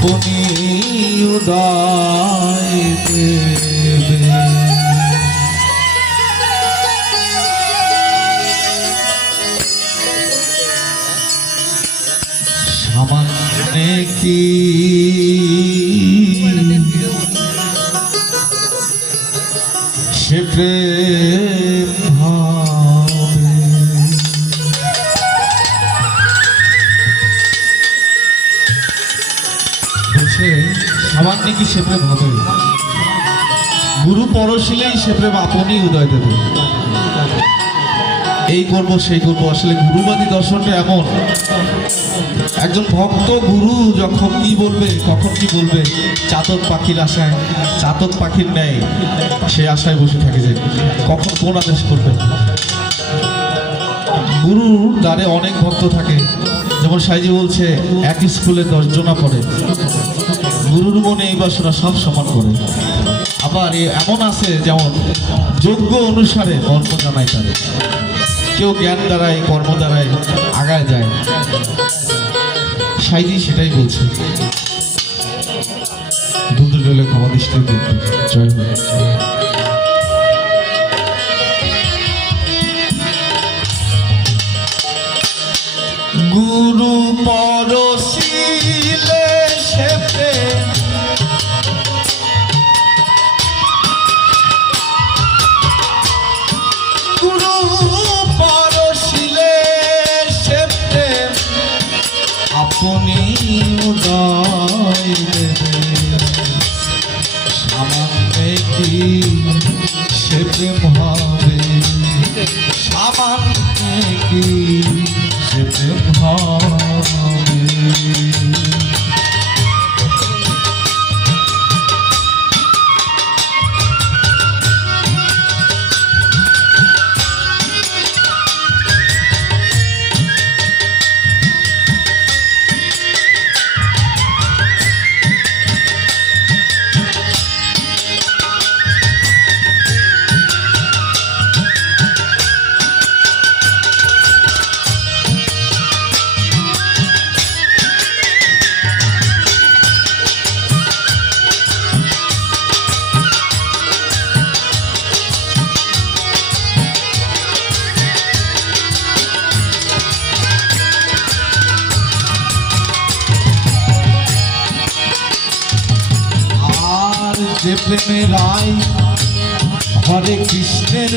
আপনি উদয় দেবে। সামান্য কি সে প্রেম হবে, বলছে সামান্য কি সে প্রেম হবে, গুরু পরশিলেই সে প্রেম আপনি উদয় দেবে। এই করবো সেই করবো, আসলে গুরুবাদী দর্শনটা এমন, একজন ভক্ত গুরু যখন কি বলবে কখন কি বলবে, চাতক পাখির আশায়, চাতক পাখির ন্যায় সে আশায় বসে থাকে যে কখন কোন আদেশ করবে। গুরুর দ্বারে অনেক ভক্ত থাকে, যেমন সাইজি বলছে এক স্কুলে 10 জনা পড়ে, গুরুর মনে এই বাসনা সব সমান করে। আবার এমন আছে যেমন যোগ্য অনুসারে কর্ম জানায় তারে, কেউ জ্ঞান দ্বারাই কর্ম দ্বারাই আগায় যায়। সাইজি সেটাই বলছে। দুধ জলে ক্ষমা দৃষ্টি দেখবে। জয় হোক। গুরু পরশিলে সে প্রেম, গুরু পরশিলে সে প্রেম আপনি উদয় দেবে। সামান্য কি সে প্রেম হবে, সামান্য কি সে প্রেম হবে। যে প্রেমের রায় হরে কৃষ্ণের